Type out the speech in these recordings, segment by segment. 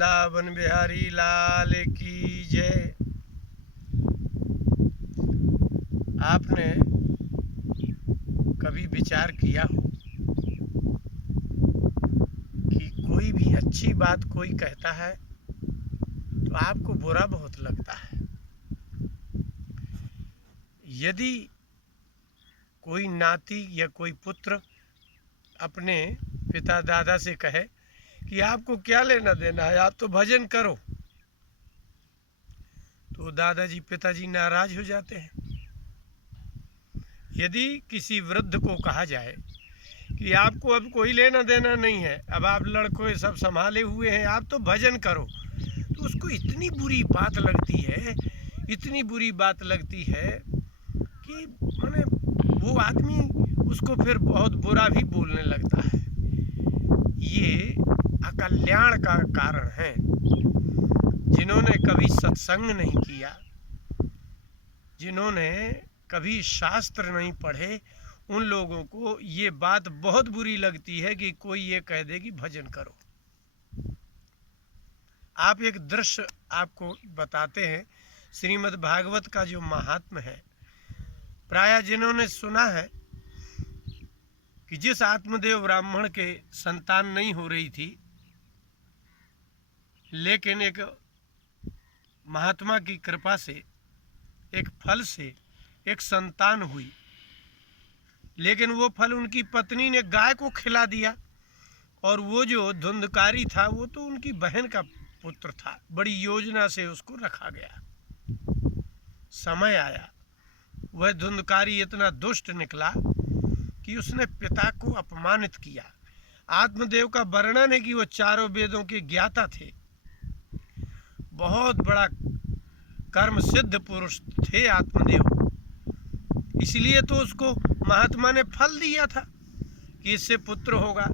वृंदावन बिहारी लाल की जय। आपने कभी विचार किया हो कि कोई भी अच्छी बात कोई कहता है तो आपको बुरा बहुत लगता है। यदि कोई नाती या कोई पुत्र अपने पिता दादा से कहे कि आपको क्या लेना देना है, आप तो भजन करो, तो दादाजी पिताजी नाराज हो जाते हैं। यदि किसी वृद्ध को कहा जाए कि आपको अब कोई लेना देना नहीं है, अब आप लड़कों सब संभाले हुए हैं, आप तो भजन करो, तो उसको इतनी बुरी बात लगती है, इतनी बुरी बात लगती है कि माने वो आदमी उसको फिर बहुत बुरा भी बोलने लगता है। ये अकल्याण का कारण है। जिन्होंने कभी सत्संग नहीं किया, जिन्होंने कभी शास्त्र नहीं पढ़े, उन लोगों को ये बात बहुत बुरी लगती है कि कोई ये कह दे कि भजन करो। आप एक दृश्य आपको बताते हैं, श्रीमद् भागवत का जो महात्म्य है, प्रायः जिन्होंने सुना है कि जिस आत्मदेव ब्राह्मण के संतान नहीं हो रही थी, लेकिन एक महात्मा की कृपा से, एक फल से एक संतान हुई, लेकिन वो फल उनकी पत्नी ने गाय को खिला दिया, और वो जो धुंधकारी था वो तो उनकी बहन का पुत्र था। बड़ी योजना से उसको रखा गया। समय आया, वह धुंधकारी इतना दुष्ट निकला कि उसने पिता को अपमानित किया। आत्मदेव का वर्णन है कि वो चारों वेदों के ज्ञाता थे, बहुत बड़ा कर्म सिद्ध पुरुष थे आत्मदेव। इसलिए तो उसको महात्मा ने फल दिया था कि इससे पुत्र होगा।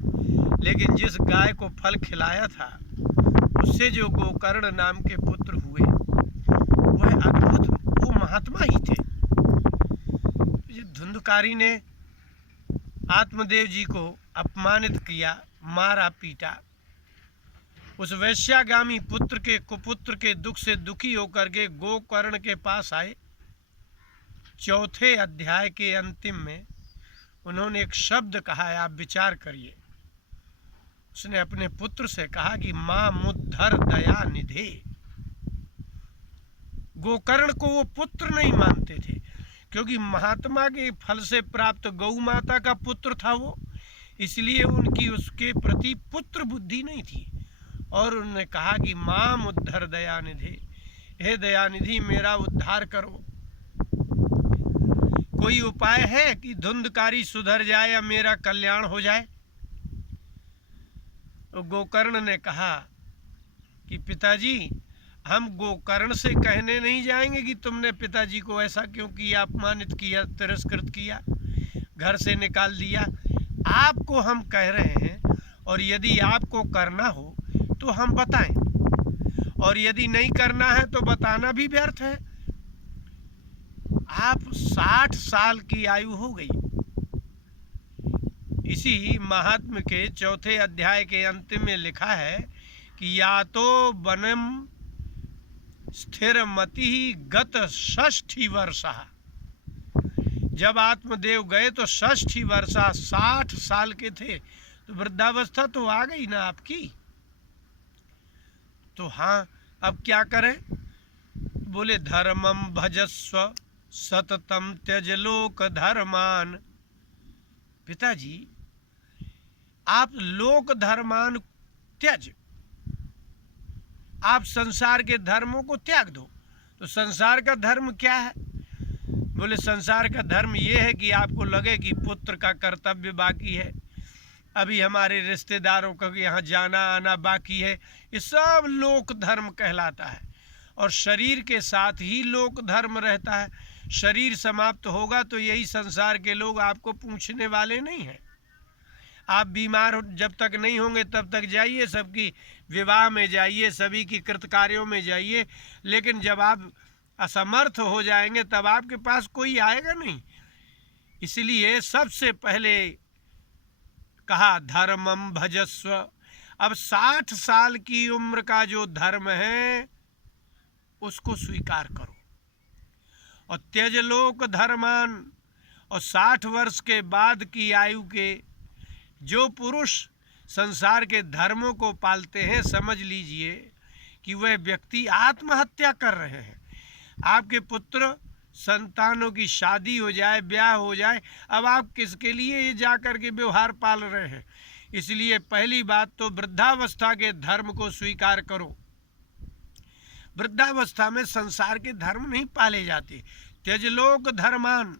लेकिन जिस गाय को फल खिलाया था, उससे जो गोकर्ण नाम के पुत्र हुए, वह अद्भुत, वो महात्मा ही थे। धुंधकारी ने आत्मदेव जी को अपमानित किया, मारा पीटा। उस वैश्यागामी पुत्र के कुपुत्र के दुख से दुखी होकर के गोकर्ण के पास आए। चौथे अध्याय के अंतिम में उन्होंने एक शब्द कहा है, आप विचार करिए। उसने अपने पुत्र से कहा कि मां मुद्धर दया निधे। गोकर्ण को वो पुत्र नहीं मानते थे, क्योंकि महात्मा के फल से प्राप्त गौ माता का पुत्र था वो, इसलिए उनकी उसके प्रति पुत्र बुद्धि नहीं थी। और उन्होंने कहा कि मां मुद्धर दया निधे, हे दयानिधि मेरा उद्धार करो। कोई उपाय है कि धुंधकारी सुधर जाए या मेरा कल्याण हो जाए? तो गोकर्ण ने कहा कि पिताजी, हम गोकर्ण से कहने नहीं जाएंगे कि तुमने पिताजी को ऐसा क्यों किया, अपमानित किया, तिरस्कृत किया, घर से निकाल दिया। आपको हम कह रहे हैं, और यदि आपको करना हो तो हम बताएं, और यदि नहीं करना है तो बताना भी व्यर्थ है। आप 60 साल की आयु हो गई। इसी महात्म्य के चौथे अध्याय के अंतिम में लिखा है कि या तो वनम स्थिर मति गत 60 वर्षा। जब आत्मदेव गए तो 60 वर्षा, 60 साल के थे, तो वृद्धावस्था तो आ गई ना आपकी। तो हाँ, अब क्या करें? बोले धर्मम भजस्व सततम त्यज लोक धर्मान। पिताजी, आप लोक धर्मान त्यज, आप संसार के धर्मों को त्याग दो। तो संसार का धर्म क्या है? बोले संसार का धर्म ये है कि आपको लगे कि पुत्र का कर्तव्य बाकी है, अभी हमारे रिश्तेदारों का यहाँ जाना आना बाकी है, ये सब लोक धर्म कहलाता है। और शरीर के साथ ही लोक धर्म रहता है। शरीर समाप्त होगा तो यही संसार के लोग आपको पूछने वाले नहीं हैं। आप बीमार जब तक नहीं होंगे तब तक जाइए, सबकी विवाह में जाइए, सभी की कृतकार्यों में जाइए, लेकिन जब आप असमर्थ हो जाएंगे तब आपके पास कोई आएगा नहीं। इसलिए सबसे पहले कहा धर्मम भजस्व, अब 60 साल की उम्र का जो धर्म है उसको स्वीकार करो। और त्यजलोक धर्मान, और 60 वर्ष के बाद की आयु के जो पुरुष संसार के धर्मों को पालते हैं, समझ लीजिए कि वह व्यक्ति आत्महत्या कर रहे हैं। आपके पुत्र संतानों की शादी हो जाए, ब्याह हो जाए, अब आप किसके लिए ये जाकर के व्यवहार पाल रहे हैं? इसलिए पहली बात तो वृद्धावस्था के धर्म को स्वीकार करो। वृद्धावस्था में संसार के धर्म नहीं पाले जाते। त्यजलोक धर्मान,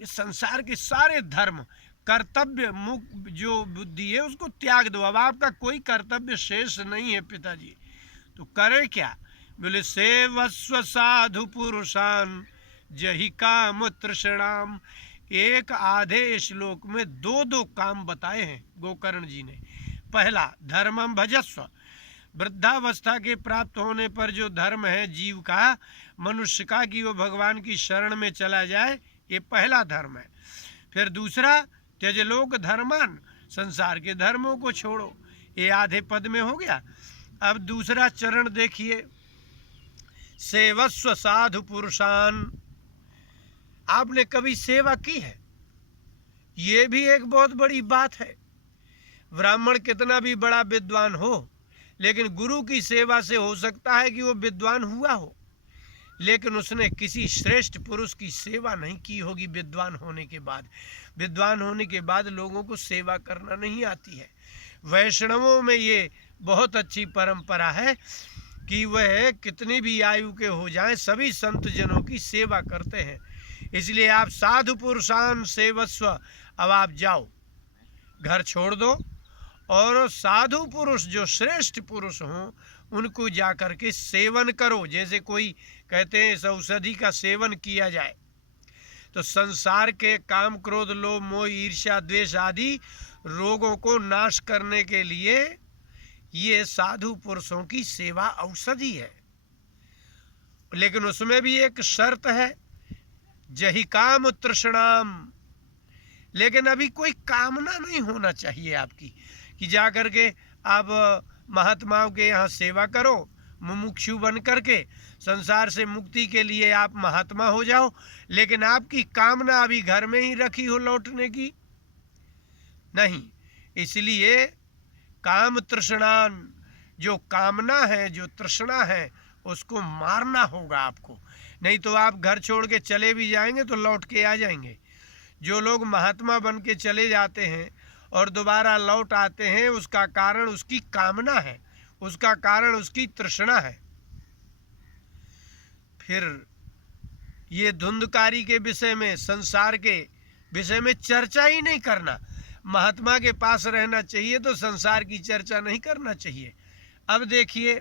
ये संसार के सारे धर्म, कर्तव्य मुक्त जो बुद्धि है उसको त्याग दो। अब आपका कोई कर्तव्य शेष नहीं है पिताजी, तो करे क्या? बोले सेवस्व साधु पुरुषान जहि काम तृषणाम। एक आधे श्लोक में दो दो काम बताए हैं गोकर्ण जी ने। पहला, धर्मम भजस्व, वृद्धावस्था के प्राप्त होने पर जो धर्म है जीव का, मनुष्य का, कि वो भगवान की शरण में चला जाए, ये पहला धर्म है। फिर दूसरा, त्यजलोक धर्मान, संसार के धर्मों को छोड़ो, ये आधे पद में हो गया। अब दूसरा चरण देखिए, सेवस्व साधु पुरुषान। आपने कभी सेवा की है? ये भी एक बहुत बड़ी बात है। ब्राह्मण कितना भी बड़ा विद्वान हो, लेकिन गुरु की सेवा से हो सकता है कि वो विद्वान हुआ हो, लेकिन उसने किसी श्रेष्ठ पुरुष की सेवा नहीं की होगी विद्वान होने के बाद। विद्वान होने के बाद लोगों को सेवा करना नहीं आती है। वैष्णवों में ये बहुत अच्छी परंपरा है कि वह कितनी भी आयु के हो जाएं, सभी संत जनों की सेवा करते हैं। इसलिए आप साधु पुरुषान सेवस्व, अब आप जाओ, घर छोड़ दो और साधु पुरुष जो श्रेष्ठ पुरुष हों उनको जा कर के सेवन करो। जैसे कोई कहते हैं इस औषधि का सेवन किया जाए, तो संसार के काम क्रोध लोभ मोह ईर्ष्या द्वेष आदि रोगों को नाश करने के लिए ये साधु पुरुषों की सेवा औषधि है। लेकिन उसमें भी एक शर्त है, जहि काम तृष्णाम। लेकिन अभी कोई कामना नहीं होना चाहिए आपकी कि जा कर के आप महात्माओं के यहाँ सेवा करो, मुमुक्षु बन करके संसार से मुक्ति के लिए आप महात्मा हो जाओ, लेकिन आपकी कामना अभी घर में ही रखी हो लौटने की नहीं। इसलिए काम तृष्णान, जो कामना है, जो तृष्णा है, उसको मारना होगा आपको, नहीं तो आप घर छोड़ के चले भी जाएंगे तो लौट के आ जाएंगे। जो लोग महात्मा बन के चले जाते हैं और दोबारा लौट आते हैं, उसका कारण उसकी कामना है, उसका कारण उसकी तृष्णा है। फिर ये धुंधकारी के विषय में, संसार के विषय में चर्चा ही नहीं करना। महात्मा के पास रहना चाहिए तो संसार की चर्चा नहीं करना चाहिए। अब देखिए,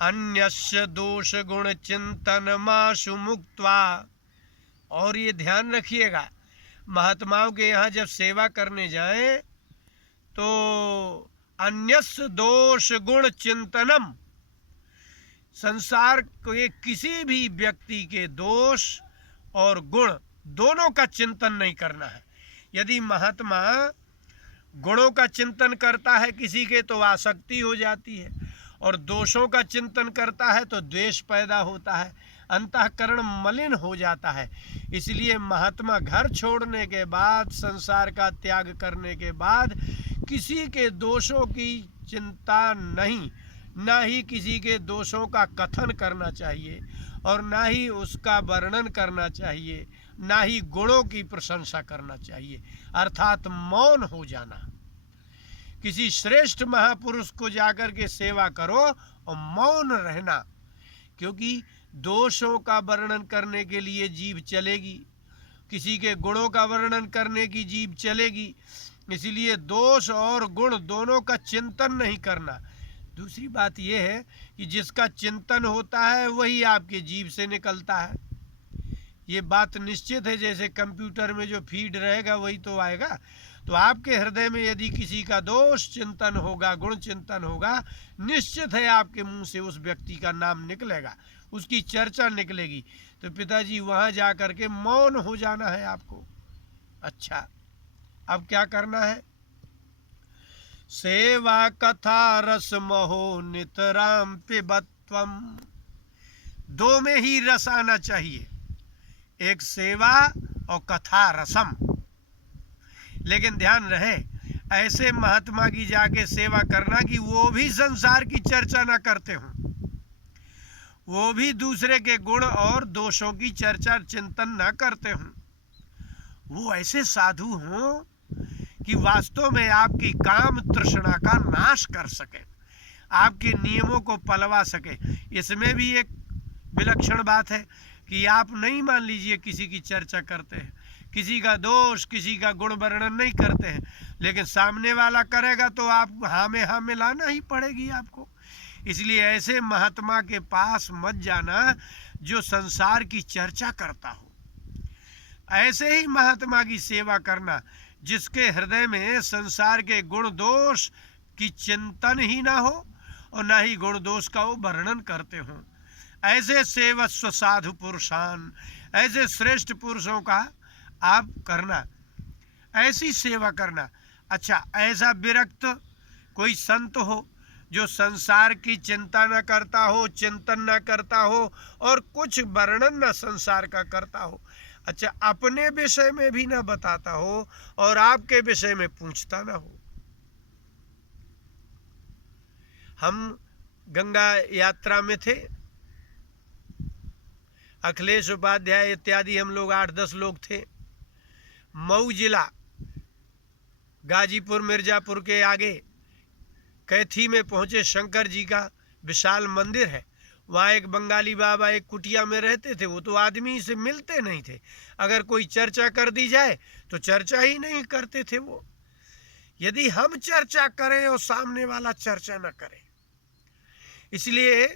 अन्यस्य दोष गुण चिंतन माशु मुक्त्वा। और ये ध्यान रखिएगा, महात्माओं के यहाँ जब सेवा करने जाएं तो अन्यस्य दोष गुण चिंतनम, संसार के किसी भी व्यक्ति के दोष और गुण दोनों का चिंतन नहीं करना है। यदि महात्मा गुणों का चिंतन करता है किसी के तो आसक्ति हो जाती है, और दोषों का चिंतन करता है तो द्वेष पैदा होता है, अंतःकरण मलिन हो जाता है। इसलिए महात्मा घर छोड़ने के बाद, संसार का त्याग करने के बाद किसी के दोषों की चिंता नहीं, ना ही किसी के दोषों का कथन करना चाहिए और ना ही उसका वर्णन करना चाहिए, ना ही गुणों की प्रशंसा करना चाहिए, अर्थात मौन हो जाना। किसी श्रेष्ठ महापुरुष को जाकर के सेवा करो और मौन रहना, क्योंकि दोषों का वर्णन करने के लिए जीभ चलेगी, किसी के गुणों का वर्णन करने की जीभ चलेगी। इसलिए दोष और गुण दोनों का चिंतन नहीं करना। दूसरी बात यह है कि जिसका चिंतन होता है वही आपके जीभ से निकलता है, ये बात निश्चित है। जैसे कंप्यूटर में जो फीड रहेगा वही तो आएगा। तो आपके हृदय में यदि किसी का दोष चिंतन होगा, गुण चिंतन होगा, निश्चित है आपके मुंह से उस व्यक्ति का नाम निकलेगा, उसकी चर्चा निकलेगी। तो पिताजी वहाँ जा कर के मौन हो जाना है आपको। अच्छा, अब क्या करना है? सेवा कथा रस महो नितराम पिबत्वम। दो में ही रस आना चाहिए, एक सेवा और कथा रसम। लेकिन ध्यान रहे ऐसे महात्मा की जाके सेवा करना कि वो भी संसार की चर्चा ना करते हों, वो भी दूसरे के गुण और दोषों की चर्चा चिंतन ना करते हों। वो ऐसे साधु हों कि वास्तव में आपकी काम तृष्णा का नाश कर सके, आपके नियमों को पलवा सके। इसमें भी एक विलक्षण बात है कि आप नहीं, मान लीजिए, किसी की चर्चा करते हैं, किसी का दोष, किसी का गुण वर्णन नहीं करते हैं, लेकिन सामने वाला करेगा तो आप हाँ में हाँ मिलाना ही पड़ेगी आपको। इसलिए ऐसे महात्मा के पास मत जाना जो संसार की चर्चा करता हो। ऐसे ही महात्मा की सेवा करना जिसके हृदय में संसार के गुण दोष की चिंतन ही ना हो और ना ही गुण दोष का वो वर्णन करते हों। ऐसे सेवस्व साधु पुरुषान, ऐसे श्रेष्ठ पुरुषों का आप करना, ऐसी सेवा करना। अच्छा, ऐसा विरक्त कोई संत हो जो संसार की चिंता न करता हो, चिंतन न करता हो और कुछ वर्णन न संसार का करता हो। अच्छा, अपने विषय में भी न बताता हो और आपके विषय में पूछता ना हो। हम गंगा यात्रा में थे, अखिलेश उपाध्याय इत्यादि हम लोग 8-10 लोग थे। मऊ जिला गाजीपुर मिर्जापुर के आगे कैथी में पहुंचे। शंकर जी का विशाल मंदिर है, वहाँ एक बंगाली बाबा एक कुटिया में रहते थे। वो तो आदमी से मिलते नहीं थे, अगर कोई चर्चा कर दी जाए तो चर्चा ही नहीं करते थे वो। यदि हम चर्चा करें और सामने वाला चर्चा न करे, इसलिए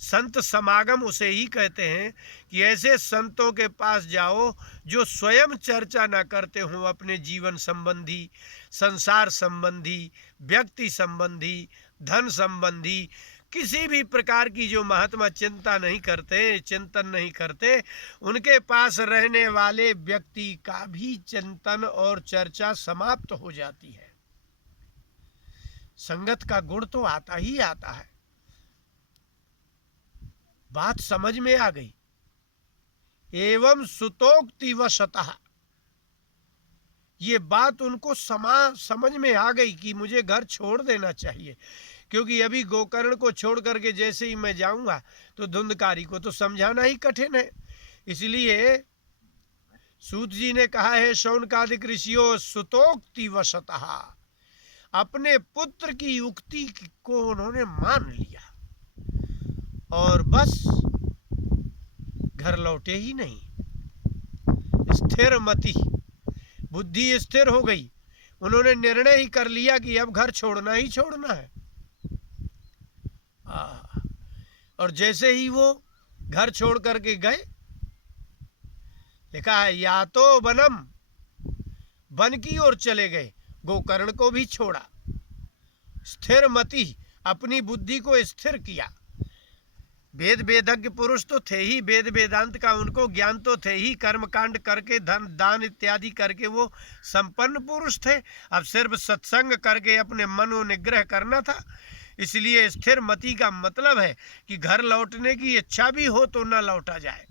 संत समागम उसे ही कहते हैं कि ऐसे संतों के पास जाओ जो स्वयं चर्चा न करते हों, अपने जीवन संबंधी, संसार संबंधी, व्यक्ति संबंधी, धन संबंधी, किसी भी प्रकार की जो महात्मा चिंता नहीं करते, चिंतन नहीं करते, उनके पास रहने वाले व्यक्ति का भी चिंतन और चर्चा समाप्त हो जाती है। संगत का गुण तो आता ही आता है। बात समझ में आ गई। एवं सुतोक्ति वशतः, ये बात उनको समझ में आ गई कि मुझे घर छोड़ देना चाहिए, क्योंकि अभी गोकर्ण को छोड़ करके जैसे ही मैं जाऊंगा तो धुंधकारी को तो समझाना ही कठिन है। इसलिए सूत जी ने कहा है, शौनकादिक ऋषियों सुतोक्ति वशतः, अपने पुत्र की उक्ति को उन्होंने मान लिया और बस घर लौटे ही नहीं। स्थिर मति, बुद्धि स्थिर हो गई। उन्होंने निर्णय ही कर लिया कि अब घर छोड़ना ही छोड़ना है। और जैसे ही वो घर छोड़ करके गए, लिखा है या तो वनम, वन की ओर चले गए, गोकर्ण को भी छोड़ा। स्थिर मति, अपनी बुद्धि को स्थिर किया। वेद वेदज्ञ पुरुष तो थे ही, वेद वेदांत का उनको ज्ञान तो थे ही, कर्म कांड करके धन दान इत्यादि करके वो संपन्न पुरुष थे। अब सिर्फ सत्संग करके अपने मन को निग्रह करना था। इसलिए स्थिर मति का मतलब है कि घर लौटने की इच्छा भी हो तो न लौटा जाए।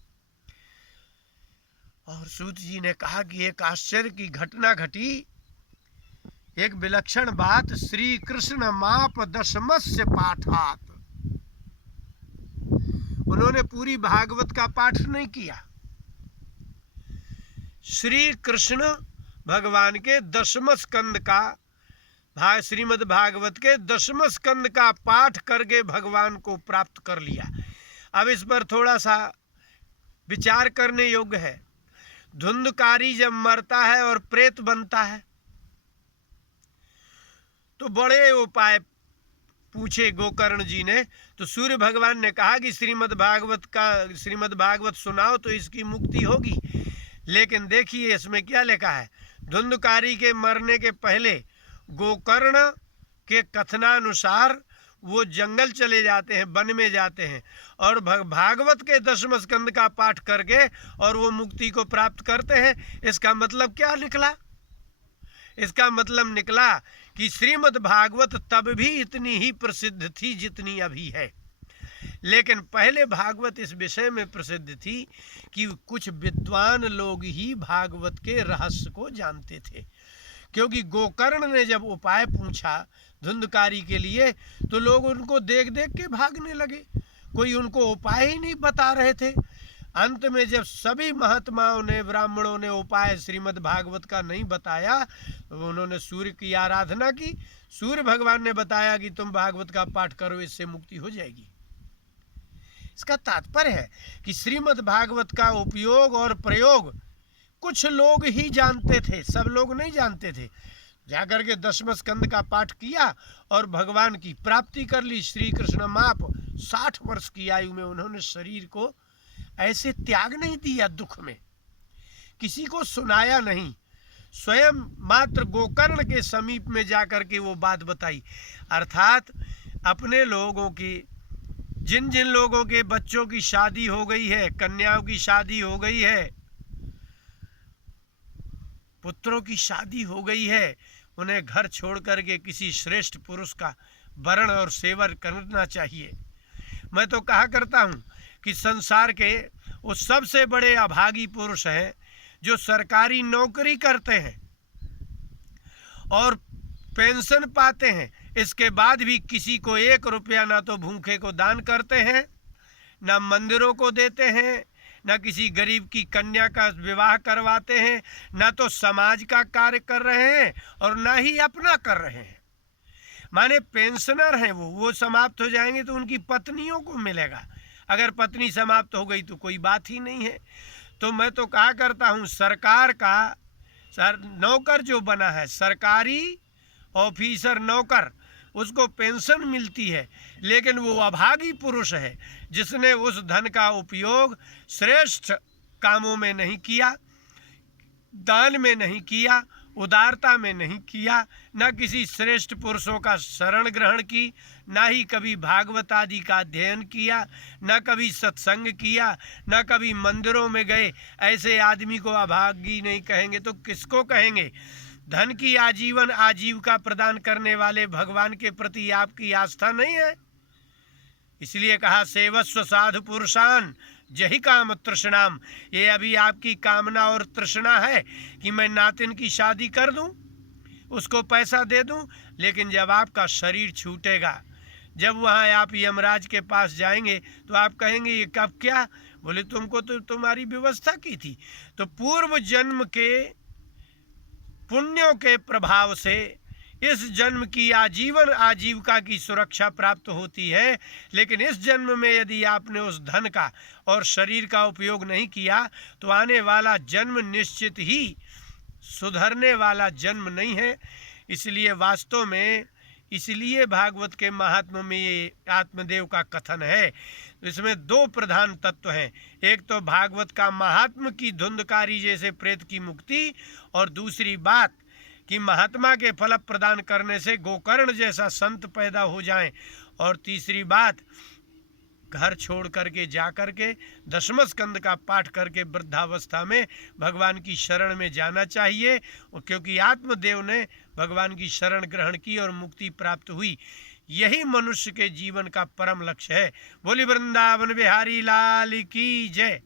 और सूत जी ने कहा कि एक आश्चर्य की घटना घटी, एक विलक्षण बात। श्री कृष्ण माप दशमस्य पाठात, उन्होंने पूरी भागवत का पाठ नहीं किया। श्री कृष्ण भगवान के 10वें स्कंद का श्रीमद् भागवत के 10वें स्कंद का पाठ करके भगवान को प्राप्त कर लिया। अब इस पर थोड़ा सा विचार करने योग्य है। धुंधकारी जब मरता है और प्रेत बनता है तो बड़े उपाय पूछे गोकर्ण जी ने, तो सूर्य भगवान ने कहा कि श्रीमद् भागवत सुनाओ तो इसकी मुक्ति होगी। लेकिन देखिए इसमें क्या लिखा है। धुंधकारी के मरने के पहले गोकर्ण के कथनानुसार वो जंगल चले जाते हैं, वन में जाते हैं और भागवत के 10वें स्कंद का पाठ करके और वो मुक्ति को प्राप्त करते हैं। इसका मतलब क्या निकला? इसका मतलब निकला कि श्रीमद् भागवत तब भी इतनी ही प्रसिद्ध थी जितनी अभी है, लेकिन पहले भागवत इस विषय में प्रसिद्ध थी कि कुछ विद्वान लोग ही भागवत के रहस्य को जानते थे। क्योंकि गोकर्ण ने जब उपाय पूछा धुंधकारी के लिए तो लोग उनको देख देख के भागने लगे, कोई उनको उपाय ही नहीं बता रहे थे। अंत में जब सभी महात्माओं ने, ब्राह्मणों ने उपाय श्रीमद् भागवत का नहीं बताया तो उन्होंने सूर्य की आराधना की। सूर्य भगवान ने बताया कि तुम भागवत का पाठ करो, इससे मुक्ति हो जाएगी। इसका तात्पर्य है कि श्रीमद् भागवत का उपयोग और प्रयोग कुछ लोग ही जानते थे, सब लोग नहीं जानते थे। जाकर के 10वें स्कंद का पाठ किया और भगवान की प्राप्ति कर ली। श्री कृष्ण माप 60 वर्ष की आयु में उन्होंने शरीर को ऐसे त्याग नहीं दिया, दुख में किसी को सुनाया नहीं, स्वयं मात्र गोकर्ण के समीप में जाकर के वो बात बताई। अर्थात अपने लोगों की, जिन जिन लोगों के बच्चों की शादी हो गई है, कन्याओं की शादी हो गई है, पुत्रों की शादी हो गई है, उन्हें घर छोड़ करके किसी श्रेष्ठ पुरुष का वरण और सेवन करना चाहिए। मैं तो कहा करता हूँ कि संसार के वो सबसे बड़े अभागी पुरुष हैं जो सरकारी नौकरी करते हैं और पेंशन पाते हैं, इसके बाद भी किसी को 1 रुपया ना तो भूखे को दान करते हैं, ना मंदिरों को देते हैं, ना किसी गरीब की कन्या का विवाह करवाते हैं, ना तो समाज का कार्य कर रहे हैं और ना ही अपना कर रहे हैं। माने पेंशनर हैं वो समाप्त हो जाएंगे तो उनकी पत्नियों को मिलेगा, अगर पत्नी समाप्त हो गई तो कोई बात ही नहीं है। तो मैं तो कहा करता हूँ सरकार का नौकर जो बना है, सरकारी ऑफिसर नौकर, उसको पेंशन मिलती है, लेकिन वो अभागी पुरुष है जिसने उस धन का उपयोग श्रेष्ठ कामों में नहीं किया, दान में नहीं किया, उदारता में नहीं किया, न किसी श्रेष्ठ पुरुषों का शरण ग्रहण की, ना ही कभी भागवत आदि का अध्ययन किया, न कभी सत्संग किया, न कभी मंदिरों में गए। ऐसे आदमी को अभागी नहीं कहेंगे तो किसको कहेंगे? धन की आजीवन आजीविका प्रदान करने वाले भगवान के प्रति आपकी आस्था नहीं है। इसलिए कहा सेवस्व साधु पुरुषान जही काम तृष्णाम। ये अभी आपकी कामना और तृष्णा है कि मैं नातिन की शादी कर दूं, उसको पैसा दे दूं, लेकिन जब आपका शरीर छूटेगा, जब वहाँ आप यमराज के पास जाएंगे तो आप कहेंगे ये कब क्या? बोले तुमको तो तुम्हारी व्यवस्था की थी। तो पूर्व जन्म के पुण्यों के प्रभाव से इस जन्म की आजीवन आजीविका की सुरक्षा प्राप्त होती है, लेकिन इस जन्म में यदि आपने उस धन का और शरीर का उपयोग नहीं किया तो आने वाला जन्म निश्चित ही सुधरने वाला जन्म नहीं है। इसलिए वास्तव में इसलिए भागवत के महात्म्य में ये आत्मदेव का कथन है। इसमें 2 प्रधान तत्व हैं, एक तो भागवत का महात्म्य की धुंधकारी जैसे प्रेत की मुक्ति, और दूसरी बात कि महात्मा के फल प्रदान करने से गोकर्ण जैसा संत पैदा हो जाएं, और तीसरी बात घर छोड़ करके जा करके 10वें स्कंद का पाठ करके वृद्धावस्था में भगवान की शरण में जाना चाहिए, क्योंकि आत्मदेव ने भगवान की शरण ग्रहण की और मुक्ति प्राप्त हुई। यही मनुष्य के जीवन का परम लक्ष्य है। बोली वृंदावन बिहारी लाल की जय।